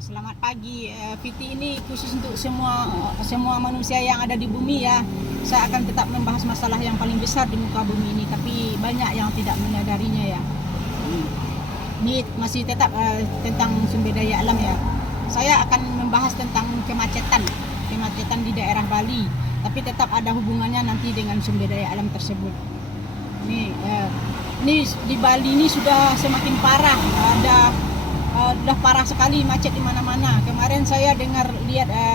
Selamat pagi, VT ini khusus untuk semua manusia yang ada di bumi ya. Saya akan tetap membahas masalah yang paling besar di muka bumi ini, tapi banyak yang tidak menyadarinya ya. Ini masih tetap tentang sumber daya alam ya. Saya akan membahas tentang kemacetan di daerah Bali, tapi tetap ada hubungannya nanti dengan sumber daya alam tersebut. Ini di Bali ini sudah semakin parah, udah parah sekali macet di mana-mana. Kemarin saya lihat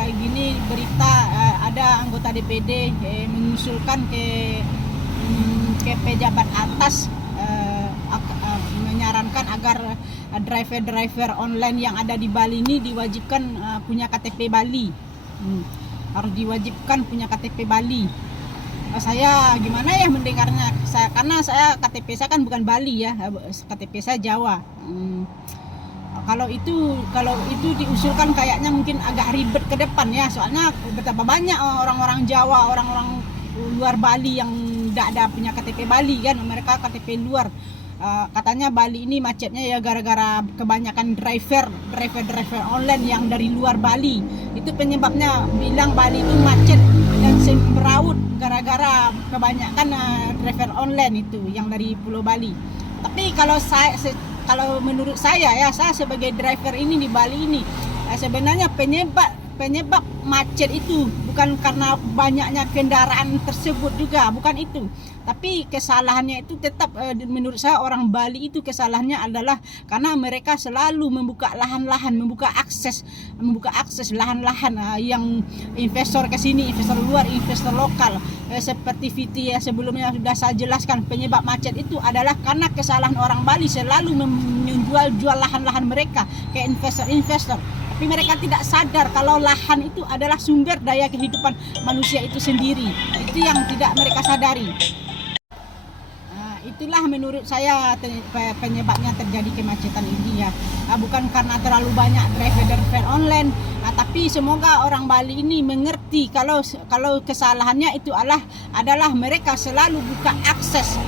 gini berita, ada anggota DPD mengusulkan ke pejabat atas, menyarankan agar driver online yang ada di Bali ini diwajibkan punya KTP Bali. Harus diwajibkan punya KTP Bali. Saya gimana ya mendengarnya, karena KTP saya kan bukan Bali ya, KTP saya Jawa. Kalau itu diusulkan kayaknya mungkin agak ribet ke depan ya, soalnya betapa banyak orang-orang Jawa, orang-orang luar Bali yang tidak ada punya KTP Bali kan, mereka KTP luar. Katanya Bali ini macetnya ya gara-gara kebanyakan driver online yang dari luar Bali. Itu penyebabnya, bilang Bali itu macet dan semraut gara-gara kebanyakan driver online itu yang dari Pulau Bali. Tapi kalau menurut saya ya, saya sebagai driver ini di Bali ini, sebenarnya penyebab macet itu bukan karena banyaknya kendaraan tersebut juga, bukan itu. Tapi kesalahannya itu tetap, menurut saya orang Bali itu kesalahannya adalah karena mereka selalu membuka lahan-lahan, membuka akses lahan-lahan yang investor ke sini, investor luar, investor lokal. Seperti VT ya sebelumnya sudah saya jelaskan, penyebab macet itu adalah karena kesalahan orang Bali selalu menjual lahan-lahan mereka ke investor-investor. Tapi mereka tidak sadar kalau lahan itu adalah sumber daya kehidupan manusia itu sendiri. Itu yang tidak mereka sadari. Itulah menurut saya penyebabnya terjadi kemacetan ini ya. Bukan karena terlalu banyak driver online, tapi semoga orang Bali ini mengerti kalau kesalahannya itu adalah mereka selalu buka akses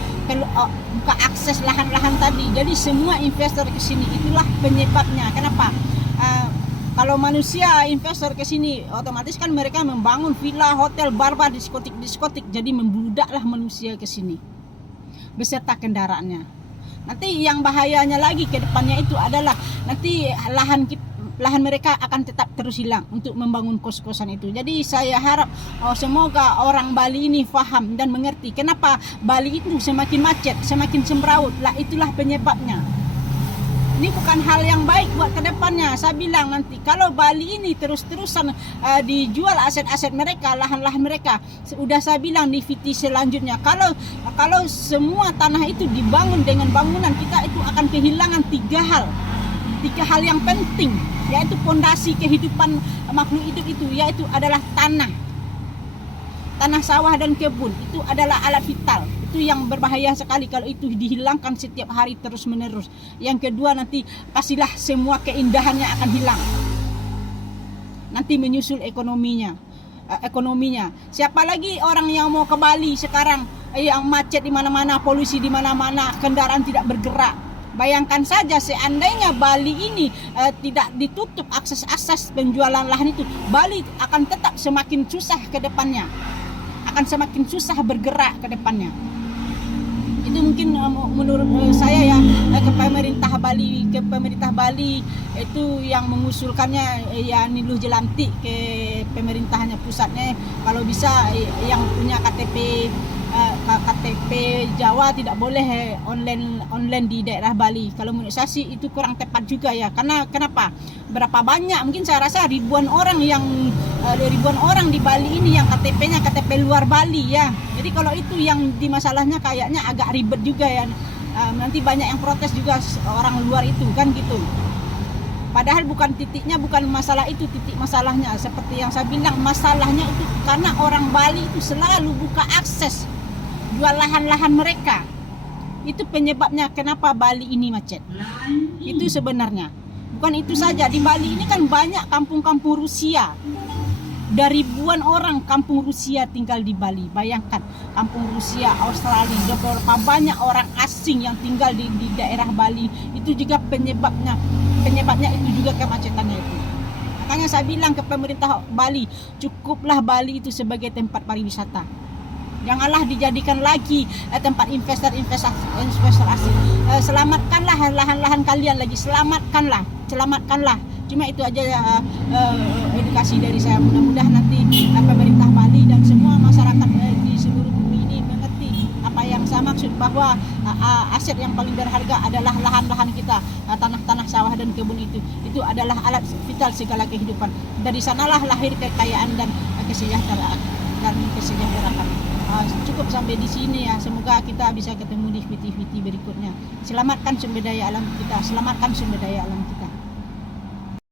lahan-lahan tadi. Jadi semua investor ke sini, itulah penyebabnya. Kenapa? Kalau manusia investor ke sini, otomatis kan mereka membangun villa, hotel, bar-bar, diskotik, jadi membludaklah manusia ke sini beserta kendaraannya. Nanti yang bahayanya lagi ke depannya itu adalah nanti lahan mereka akan tetap terus hilang untuk membangun kos-kosan itu. Jadi saya harap semoga orang Bali ini paham dan mengerti kenapa Bali itu semakin macet, semakin semrawut. Itulah penyebabnya. Ini bukan hal yang baik buat kedepannya. Saya bilang nanti kalau Bali ini terus-terusan dijual aset-aset mereka, lahan-lahan mereka, sudah saya bilang di VT selanjutnya, kalau semua tanah itu dibangun dengan bangunan, kita itu akan kehilangan tiga hal yang penting, yaitu fondasi kehidupan makhluk hidup itu, yaitu adalah tanah sawah dan kebun. Itu adalah alat vital. Itu yang berbahaya sekali kalau itu dihilangkan setiap hari terus menerus. Yang kedua, nanti pastilah semua keindahannya akan hilang. Nanti menyusul ekonominya. Siapa lagi orang yang mau ke Bali sekarang, yang macet di mana-mana, polusi di mana-mana, kendaraan tidak bergerak. Bayangkan saja seandainya Bali ini tidak ditutup akses penjualan lahan itu, Bali akan tetap semakin susah ke depannya. Akan semakin susah bergerak ke depannya. Itu mungkin menurut saya ya, ke pemerintah Bali itu yang mengusulkannya ya Niluh Jelantik ke pemerintahnya pusatnya, kalau bisa yang punya KTP Jawa tidak boleh online di daerah Bali. Kalau menurut saya sih itu kurang tepat juga ya. Karena kenapa? Berapa banyak, mungkin saya rasa ribuan orang di Bali ini yang KTP-nya KTP luar Bali ya. Jadi kalau itu yang di masalahnya kayaknya agak ribet juga ya. Nanti banyak yang protes juga orang luar itu kan gitu. Padahal bukan masalah itu, titik masalahnya seperti yang saya bilang, masalahnya itu karena orang Bali itu selalu buka akses jual lahan-lahan mereka. Itu penyebabnya kenapa Bali ini macet. Itu sebenarnya. Bukan itu saja, di Bali ini kan banyak kampung-kampung Rusia. Dari ribuan orang kampung Rusia tinggal di Bali. Bayangkan, kampung Rusia, Australia, berapa banyak orang asing yang tinggal di daerah Bali. Itu juga penyebabnya itu juga kemacetannya itu. Makanya saya bilang ke pemerintah Bali, cukuplah Bali itu sebagai tempat pariwisata. Janganlah dijadikan lagi tempat investasi. Selamatkanlah lahan-lahan kalian lagi, selamatkanlah. Cuma itu aja edukasi dari saya. Mudah-mudahan nanti pemerintah Bali dan semua masyarakat di seluruh bumi ini mengerti apa yang saya maksud, bahwa aset yang paling berharga adalah lahan-lahan kita, tanah-tanah sawah dan kebun itu adalah alat vital segala kehidupan. Dari sanalah lahir kekayaan dan kesejahteraan. Cukup sampai di sini ya. Semoga kita bisa ketemu di video berikutnya. Selamatkan sumber daya alam kita.